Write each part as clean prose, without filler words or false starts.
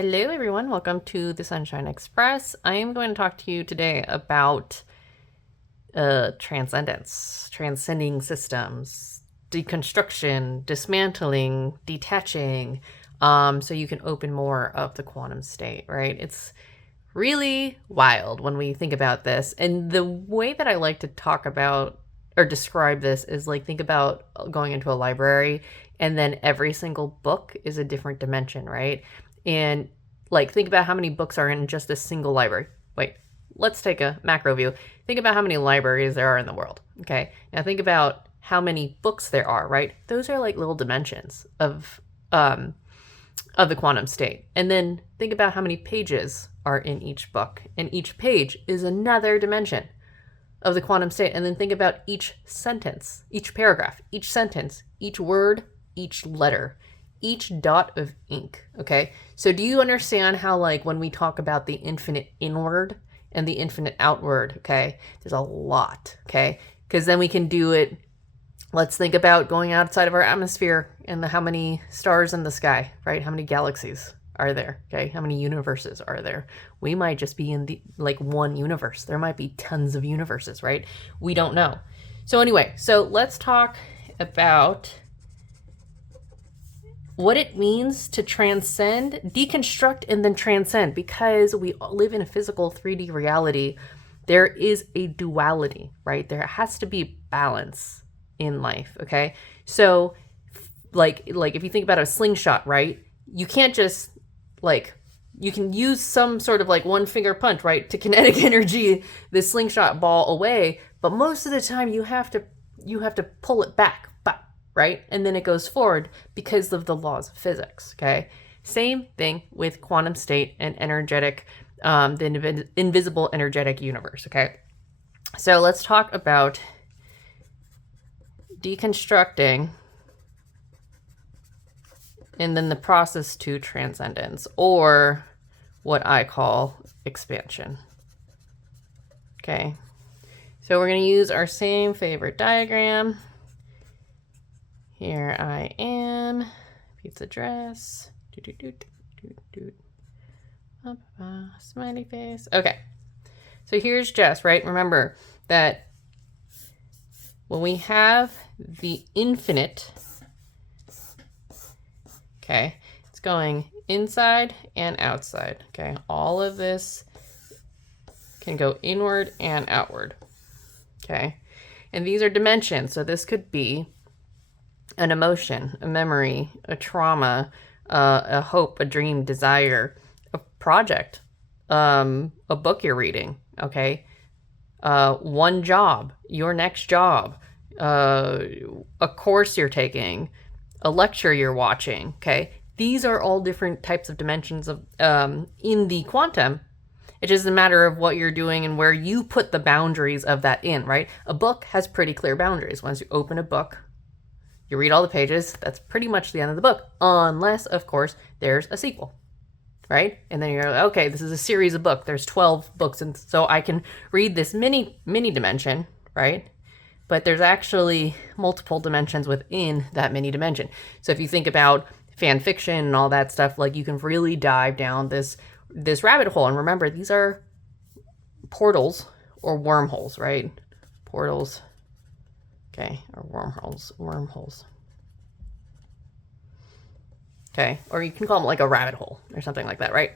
Hello, everyone. Welcome to the Sunshine Express. I am going to talk to you today about transcendence, transcending systems, deconstruction, dismantling, detaching, so you can open more of the quantum state, right? It's really wild when we think about this. And the way that I like to talk about or describe this is like, think about going into a library and then every single book is a different dimension, right? And like, think about how many books are in just a single library. Wait, let's take a macro view. Think about how many libraries there are in the world. Okay. Now think about how many books there are, right? Those are like little dimensions of the quantum state. And then think about how many pages are in each book. And each page is another dimension of the quantum state. And then think about each sentence, each paragraph, each sentence, each word, each letter, each dot of ink. Okay. So do you understand how, like, when we talk about the infinite inward and the infinite outward, okay, there's a lot. Okay. Because then we can do it. Let's think about going outside of our atmosphere and how many stars in the sky, right? How many galaxies are there? Okay. How many universes are there? We might just be in the one universe. There might be tons of universes, right? We don't know. So anyway, so let's talk about what it means to transcend, deconstruct, and then transcend. Because we live in a physical 3D reality, there is a duality, right? There has to be balance in life, okay? So like if you think about a slingshot, right? You can't just you can use some sort of one finger punch, right, to kinetic energy the slingshot ball away, but most of the time you have to pull it back, right? And then it goes forward because of the laws of physics, okay? Same thing with quantum state and energetic, the invisible energetic universe, okay? So let's talk about deconstructing and then the process to transcendence, or what I call expansion, okay? So we're going to use our same favorite diagram. Here I am, pizza dress, smiley face. Okay, so here's Jess, right? Remember that when we have the infinite, okay, it's going inside and outside, okay? All of this can go inward and outward, okay? And these are dimensions, so this could be an emotion, a memory, a trauma, a hope, a dream, desire, a project, a book you're reading, okay? One job, your next job, a course you're taking, a lecture you're watching, okay? These are all different types of dimensions of in the quantum. It's just a matter of what you're doing and where you put the boundaries of that in, right? A book has pretty clear boundaries. Once you open a book, you read all the pages, that's pretty much the end of the book, unless, of course, there's a sequel, right? And then you're like, okay, this is a series of books. There's 12 books, and so I can read this mini dimension, right? But there's actually multiple dimensions within that mini dimension. So if you think about fan fiction and all that stuff, you can really dive down this rabbit hole. And remember, these are portals or wormholes, right? Portals. Okay, or wormholes. Okay, or you can call them a rabbit hole or something like that, right?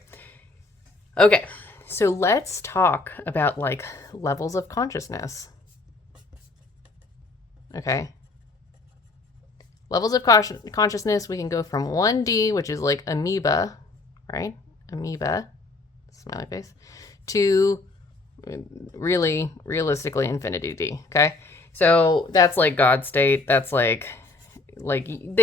Okay, so let's talk about levels of consciousness. Okay. Levels of consciousness, we can go from 1D, which is amoeba, right? Amoeba, smiley face, to really realistically infinity D, okay? So that's God state. That's they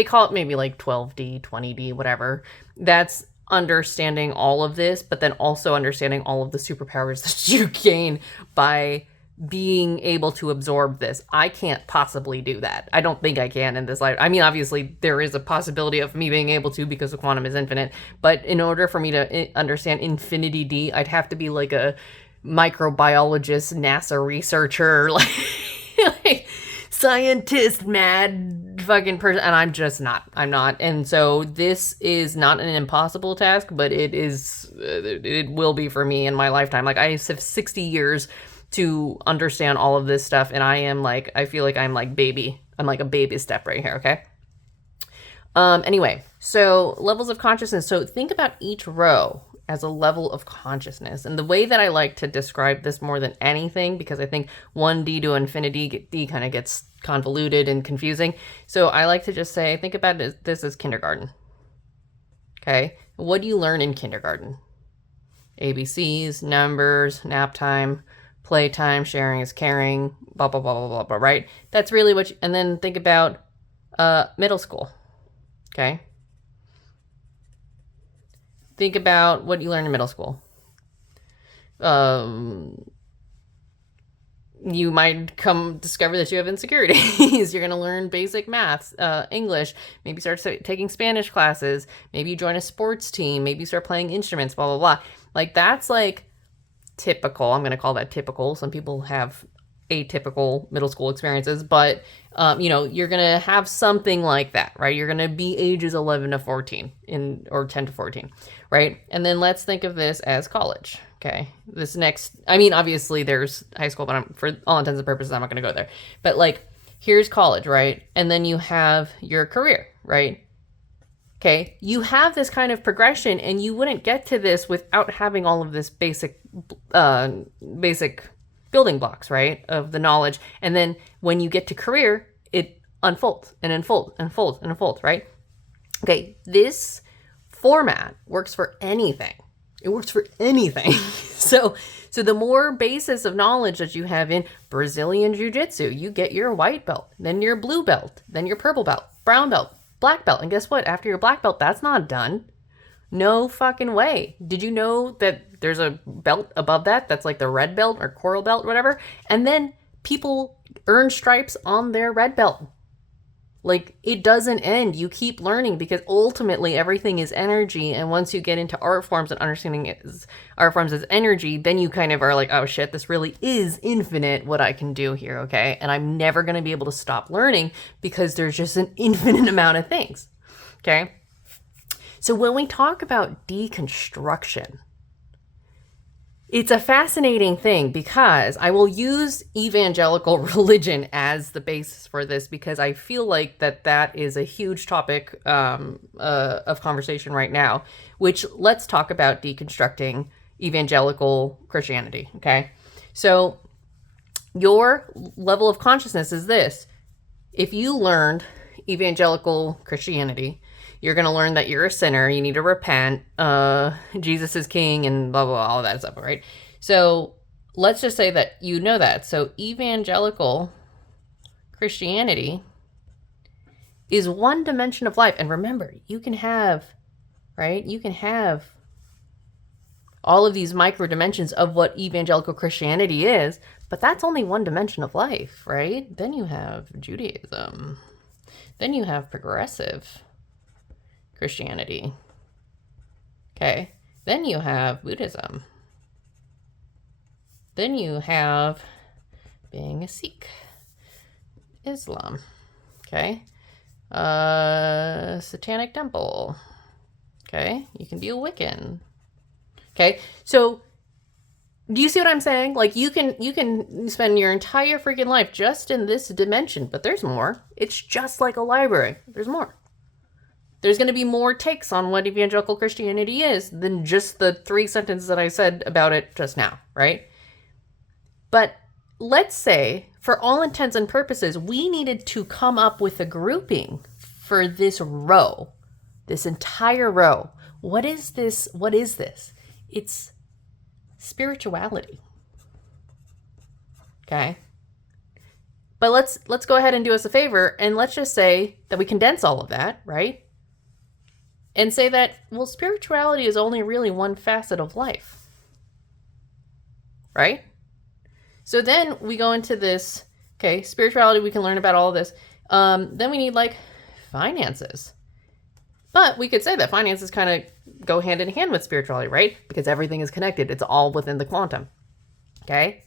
call it maybe 12D, 20D, whatever. That's understanding all of this, but then also understanding all of the superpowers that you gain by being able to absorb this. I can't possibly do that. I don't think I can in this life. I mean, obviously there is a possibility of me being able to because the quantum is infinite, but in order for me to understand infinity D, I'd have to be a microbiologist, NASA researcher, scientist, mad fucking person, and I'm just not. I'm not. And so this is not an impossible task, but it is. It will be for me in my lifetime. Like I have 60 years to understand all of this stuff, and I feel like I'm like baby. I'm like a baby step right here. Okay. Anyway, so levels of consciousness. So think about each row as a level of consciousness. And the way that I like to describe this more than anything, because I think 1D to infinity, D kind of gets convoluted and confusing. So I like to just say, think about this as kindergarten. Okay. What do you learn in kindergarten? ABCs, numbers, nap time, playtime, sharing is caring, blah, blah, blah, blah, blah, blah, right? That's really what and then think about middle school. Okay. Think about what you learn in middle school. You might discover that you have insecurities. You're going to learn basic maths, English, maybe start taking Spanish classes. Maybe you join a sports team. Maybe you start playing instruments, blah, blah, blah. Like that's like typical. I'm going to call that typical. Some people have atypical middle school experiences, but you're going to have something like that, right? You're going to be ages 11 to 14 or 10 to 14, right? And then let's think of this as college. Okay. Obviously there's high school, but for all intents and purposes, I'm not going to go there. But like, here's college, right? And then you have your career, right? Okay. You have this kind of progression, and you wouldn't get to this without having all of this basic building blocks, right, of the knowledge. And then when you get to career, it unfolds and unfolds and unfolds and unfolds, right? Okay, this format works for anything. It works for anything. So the more basis of knowledge that you have in Brazilian Jiu-Jitsu, you get your white belt, then your blue belt, then your purple belt, brown belt, black belt. And guess what? After your black belt, that's not done. No fucking way. Did you know that there's a belt above that that's like the red belt or coral belt, whatever? And then people earn stripes on their red belt. Like, it doesn't end. You keep learning, because ultimately everything is energy. And once you get into art forms and understanding art forms as energy, then you kind of are like, oh shit, this really is infinite what I can do here, okay? And I'm never going to be able to stop learning, because there's just an infinite amount of things, okay? So when we talk about deconstruction, it's a fascinating thing, because I will use evangelical religion as the basis for this, because I feel like that is a huge topic of conversation right now, which let's talk about deconstructing evangelical Christianity, okay? So your level of consciousness is this. If you learned evangelical Christianity, you're going to learn that you're a sinner. You need to repent. Jesus is king and blah, blah, blah, all that stuff, right? So let's just say that you know that. So evangelical Christianity is one dimension of life. And remember, you can have, right? You can have all of these micro dimensions of what evangelical Christianity is, but that's only one dimension of life, right? Then you have Judaism. Then you have progressive Christianity. Okay. Then you have Buddhism. Then you have being a Sikh. Islam. Okay. Satanic Temple. Okay. You can be a Wiccan. Okay. So do you see what I'm saying? Like, you can spend your entire freaking life just in this dimension, but there's more. It's just like a library. There's more. There's going to be more takes on what evangelical Christianity is than just the 3 sentences that I said about it just now, right? But let's say, for all intents and purposes, we needed to come up with a grouping for this row, this entire row. What is this? What is this? It's spirituality. Okay? But let's go ahead and do us a favor, and let's just say that we condense all of that, right? And say that, well, spirituality is only really one facet of life. Right? So then we go into this, okay, spirituality, we can learn about all of this. Then we need, like, finances. But we could say that finances kind of go hand in hand with spirituality, right? Because everything is connected. It's all within the quantum. Okay?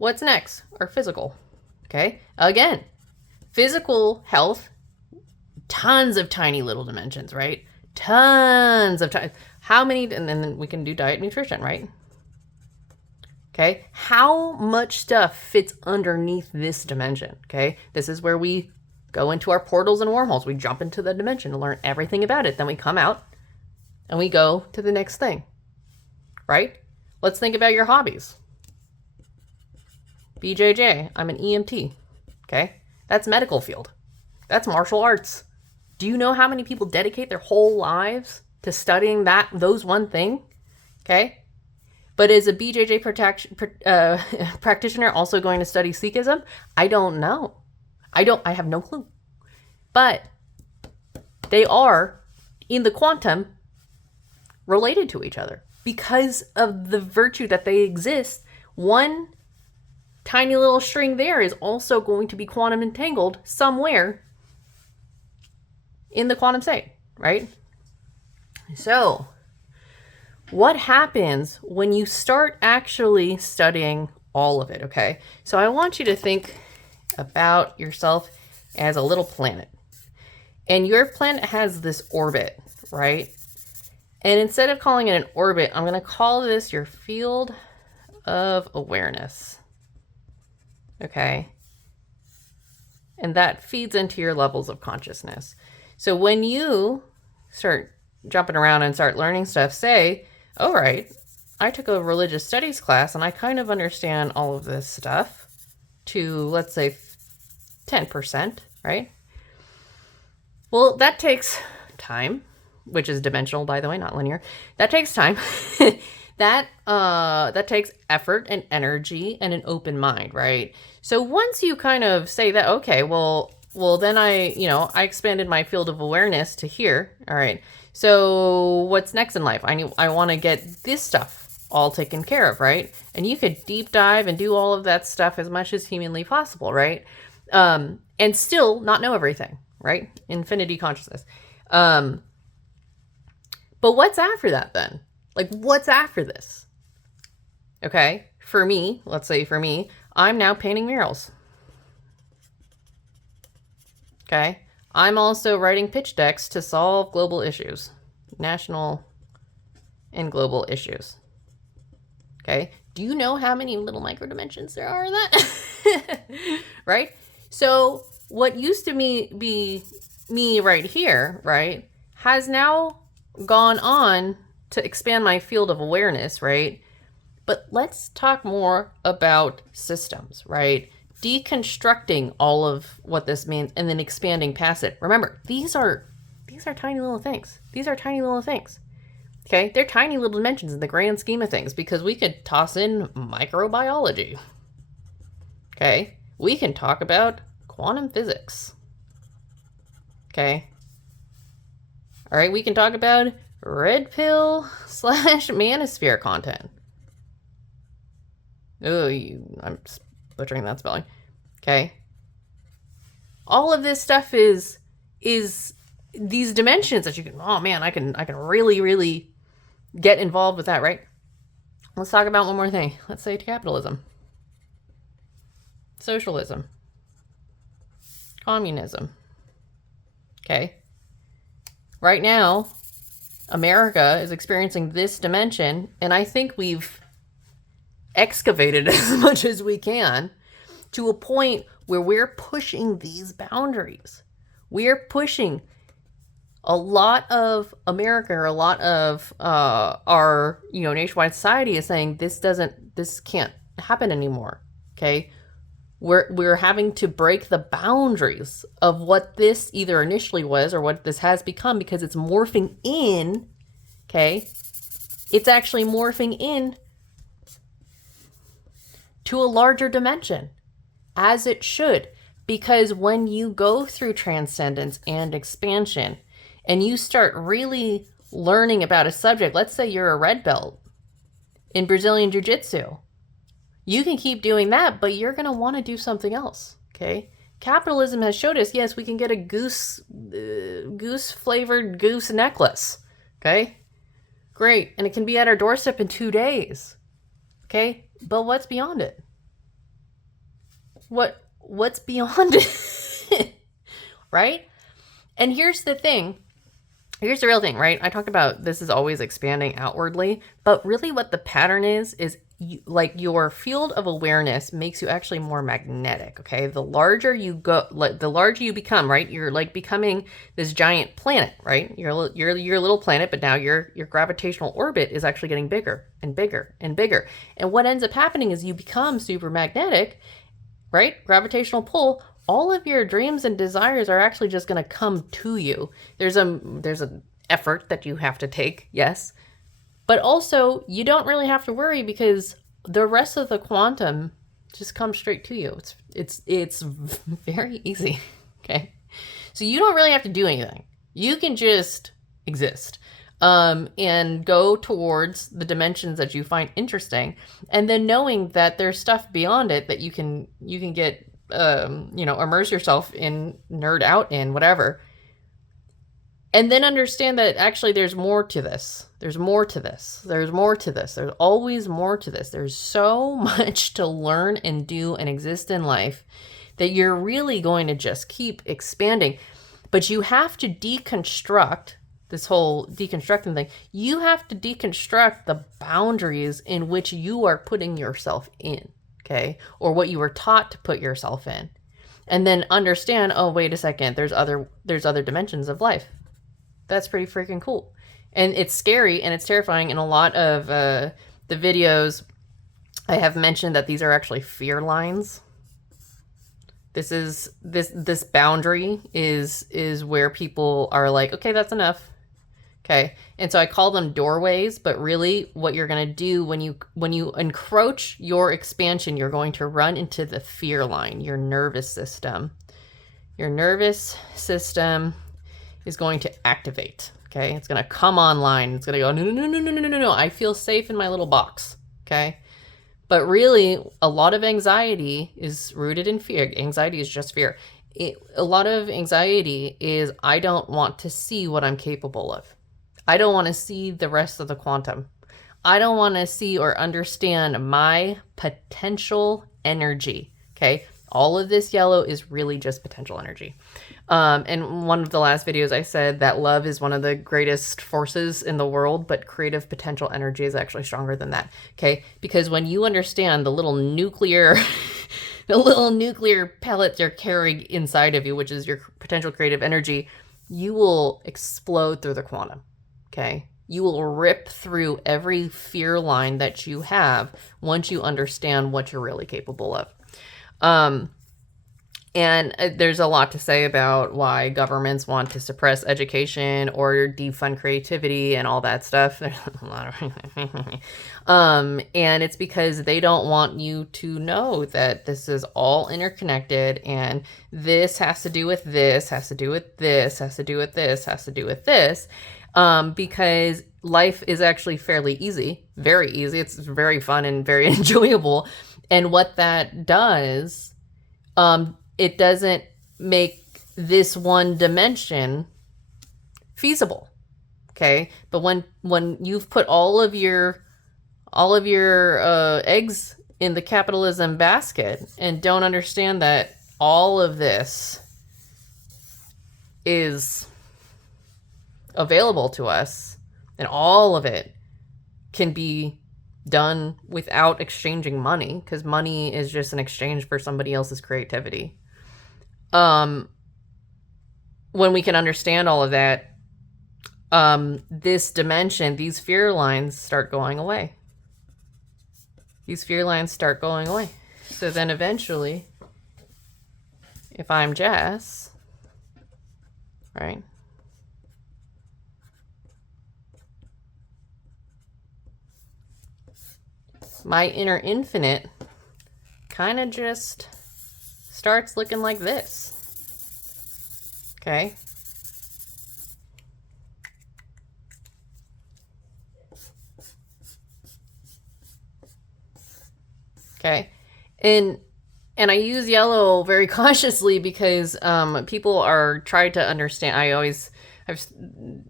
What's next? Our physical. Okay. Again, physical health, tons of tiny little dimensions, right? Tons of tiny. How many? And then we can do diet, nutrition, right? Okay. How much stuff fits underneath this dimension? Okay. This is where we go into our portals and wormholes. We jump into the dimension to learn everything about it. Then we come out and we go to the next thing, right? Let's think about your hobbies. BJJ, I'm an EMT, okay? That's medical field. That's martial arts. Do you know how many people dedicate their whole lives to studying those one thing? Okay? But is a BJJ practitioner also going to study Sikhism? I don't know. I have no clue. But they are, in the quantum, related to each other because of the virtue that they exist. One tiny little string there is also going to be quantum entangled somewhere in the quantum state, right? So, what happens when you start actually studying all of it, okay? So I want you to think about yourself as a little planet. And your planet has this orbit, right? And instead of calling it an orbit, I'm going to call this your field of awareness. Okay? And that feeds into your levels of consciousness. So when you start jumping around and start learning stuff, say, all right, I took a religious studies class and I kind of understand all of this stuff to, let's say, 10%, right? Well, that takes time, which is dimensional, by the way, not linear. That takes time. That takes effort and energy and an open mind, right? So once you kind of say that, okay, well, then I expanded my field of awareness to here. All right. So what's next in life? I want to get this stuff all taken care of, right? And you could deep dive and do all of that stuff as much as humanly possible, right? And still not know everything, right? Infinity consciousness. But what's after that then? Like, what's after this? Okay. For me, let's say for me, I'm now painting murals. Okay. I'm also writing pitch decks to solve global issues, national and global issues. Okay. Do you know how many little micro dimensions there are in that? Right? So what used to be me right here, right, has now gone on to expand my field of awareness, right? But let's talk more about systems, right? Deconstructing all of what this means and then expanding past it. Remember, these are tiny little things. These are tiny little things. Okay? They're tiny little dimensions in the grand scheme of things because we could toss in microbiology. Okay? We can talk about quantum physics. Okay? All right, we can talk about red pill / manosphere content. Oh, I'm butchering that spelling. Okay. All of this stuff is these dimensions that you can, oh man, I can really, really get involved with that, right? Let's talk about one more thing. Let's say capitalism, socialism, communism. Okay. Right now, America is experiencing this dimension, and I think we've excavated as much as we can to a point where we're pushing these boundaries. We're pushing a lot of America, or a lot of our nationwide society is saying this can't happen anymore. Okay, we're having to break the boundaries of what this either initially was or what this has become, because it's morphing in. Okay, it's actually morphing in to a larger dimension, as it should. Because when you go through transcendence and expansion and you start really learning about a subject, let's say you're a red belt in Brazilian Jiu-Jitsu, you can keep doing that, but you're going to want to do something else. Okay. Capitalism has showed us, yes, we can get a goose flavored goose necklace. Okay. Great. And it can be at our doorstep in 2 days. Okay. But what's beyond it? what's beyond it, right? And here's the thing. Here's the real thing, right? I talked about this is always expanding outwardly, but really what the pattern is like your field of awareness makes you actually more magnetic, okay? The larger you go, like the larger you become, right? You're like becoming this giant planet, right? You're a little planet, but now your gravitational orbit is actually getting bigger and bigger and bigger. And what ends up happening is you become super magnetic, right? Gravitational pull. All of your dreams and desires are actually just going to come to you. There's an effort that you have to take, yes, but also you don't really have to worry because the rest of the quantum just comes straight to you. It's very easy. Okay, so you don't really have to do anything. You can just exist, and go towards the dimensions that you find interesting, and then knowing that there's stuff beyond it that you can get. Immerse yourself in, nerd out in, whatever. And then understand that actually there's more to this. There's more to this. There's more to this. There's always more to this. There's so much to learn and do and exist in life that you're really going to just keep expanding. But you have to deconstruct this whole deconstructing thing. You have to deconstruct the boundaries in which you are putting yourself in. Okay, or what you were taught to put yourself in, and then understand, oh, wait a second, there's other dimensions of life. That's pretty freaking cool. And it's scary and it's terrifying. In a lot of the videos, I have mentioned that these are actually fear lines. This boundary is where people are like, okay, that's enough. Okay. And so I call them doorways, but really what you're going to do when you encroach your expansion, you're going to run into the fear line, your nervous system. Your nervous system is going to activate. Okay. It's going to come online. It's going to go, no. I feel safe in my little box. Okay. But really, a lot of anxiety is rooted in fear. Anxiety is just fear. A lot of anxiety is, I don't want to see what I'm capable of. I don't want to see the rest of the quantum. I don't want to see or understand my potential energy. Okay. All of this yellow is really just potential energy. And one of the last videos I said that love is one of the greatest forces in the world, but creative potential energy is actually stronger than that. Okay. Because when you understand the little nuclear, the little nuclear pellets you're carrying inside of you, which is your potential creative energy, you will explode through the quantum. Okay. You will rip through every fear line that you have once you understand what you're really capable of. And there's a lot to say about why governments want to suppress education or defund creativity and all that stuff. There's a lot of and it's because they don't want you to know that this is all interconnected, and this has to do with this, has to do with this, has to do with this, has to do with this. Because life is actually fairly easy, very easy. It's very fun and very enjoyable. And what that does, it doesn't make this one dimension feasible. Okay. But when you've put all of your eggs in the capitalism basket and don't understand that all of this is available to us, and all of it can be done without exchanging money, because money is just an exchange for somebody else's creativity. When we can understand all of that, this dimension, these fear lines start going away. These fear lines start going away. So then eventually, if I'm Jess, right? My inner infinite kind of just starts looking like this. Okay. Okay. And I use yellow very cautiously because people are trying to understand. I've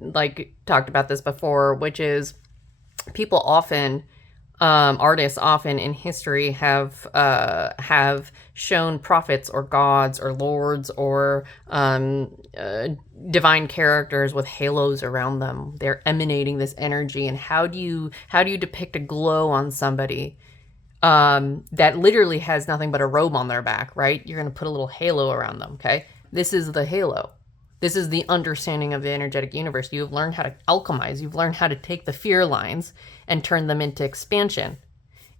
like talked about this before, which is people often artists often in history have shown prophets or gods or lords or divine characters with halos around them. They're emanating this energy. And how do you depict a glow on somebody that literally has nothing but a robe on their back, right? You're going to put a little halo around them, okay? This is the halo. This is the understanding of the energetic universe. You've learned how to alchemize. You've learned how to take the fear lines and turn them into expansion.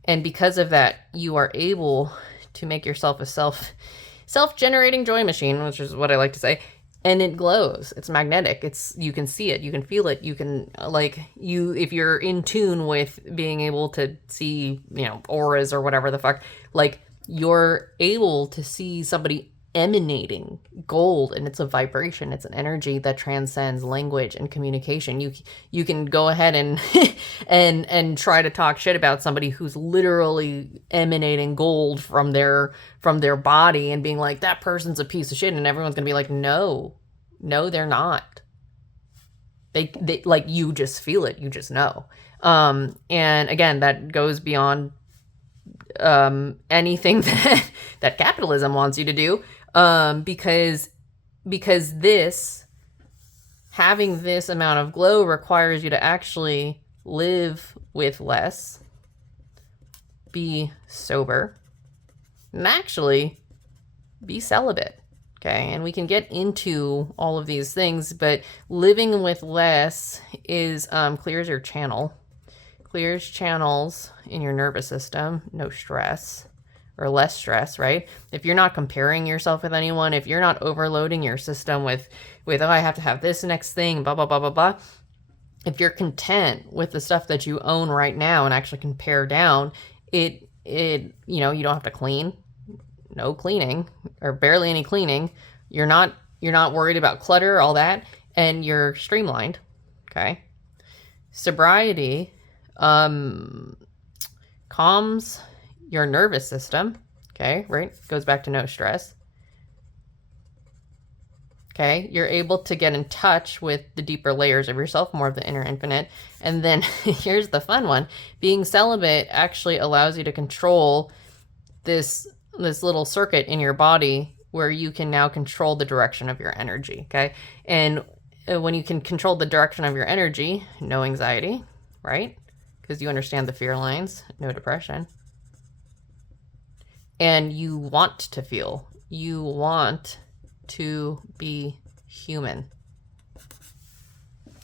And because of that, you are able to make yourself a self-generating joy machine, which is what I like to say. And it glows. It's magnetic. You can see it. You can feel it. You can, if you're in tune with being able to see, auras or whatever the fuck, you're able to see somebody emanating gold, and it's a vibration. It's an energy that transcends language and communication. You can go ahead and and try to talk shit about somebody who's literally emanating gold from their body and being like, that person's a piece of shit, and everyone's gonna be like, no, they're not. They you just feel it. You just know. And again, that goes beyond anything that capitalism wants you to do, because having this amount of glow requires you to actually live with less, be sober, and actually be celibate. Okay, and we can get into all of these things, but living with less is clears your channels in your nervous system, no stress or less stress, right? If you're not comparing yourself with anyone, if you're not overloading your system with oh, I have to have this next thing, blah, blah, blah, blah, blah. If you're content with the stuff that you own right now and actually can pare down, you don't have to clean, no cleaning or barely any cleaning. You're not worried about clutter, all that, and you're streamlined, okay? Sobriety calms your nervous system, okay, right? Goes back to no stress. Okay, you're able to get in touch with the deeper layers of yourself, more of the inner infinite. And then here's the fun one. Being celibate actually allows you to control this little circuit in your body where you can now control the direction of your energy, okay? And when you can control the direction of your energy, no anxiety, right? Because you understand the fear lines, no depression. And you want to feel. You want to be human.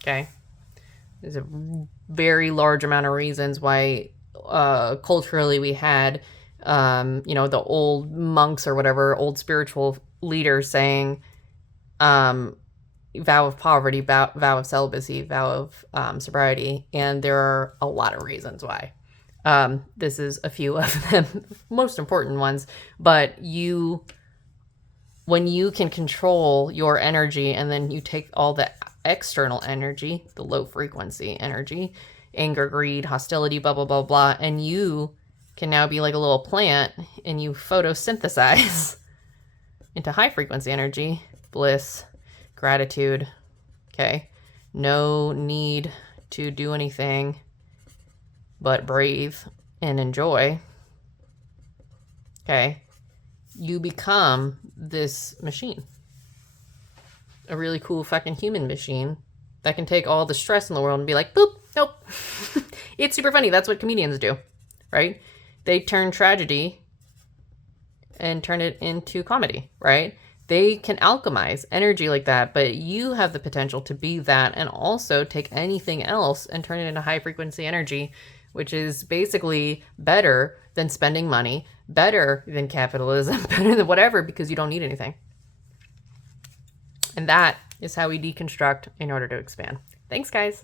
Okay? There's a very large amount of reasons why culturally we had, the old monks or whatever, old spiritual leaders saying, vow of poverty, vow of celibacy, vow of sobriety. And there are a lot of reasons why. This is a few of them, most important ones. But when you can control your energy and then you take all the external energy, the low frequency energy, anger, greed, hostility, blah, blah, blah, blah, and you can now be like a little plant and you photosynthesize into high frequency energy, bliss, gratitude, okay? No need to do anything but breathe and enjoy, okay? You become this machine. A really cool fucking human machine that can take all the stress in the world and be like, boop, nope. It's super funny. That's what comedians do, right? They turn tragedy and turn it into comedy, right? They can alchemize energy like that, but you have the potential to be that and also take anything else and turn it into high frequency energy, which is basically better than spending money, better than capitalism, better than whatever, because you don't need anything. And that is how we deconstruct in order to expand. Thanks, guys.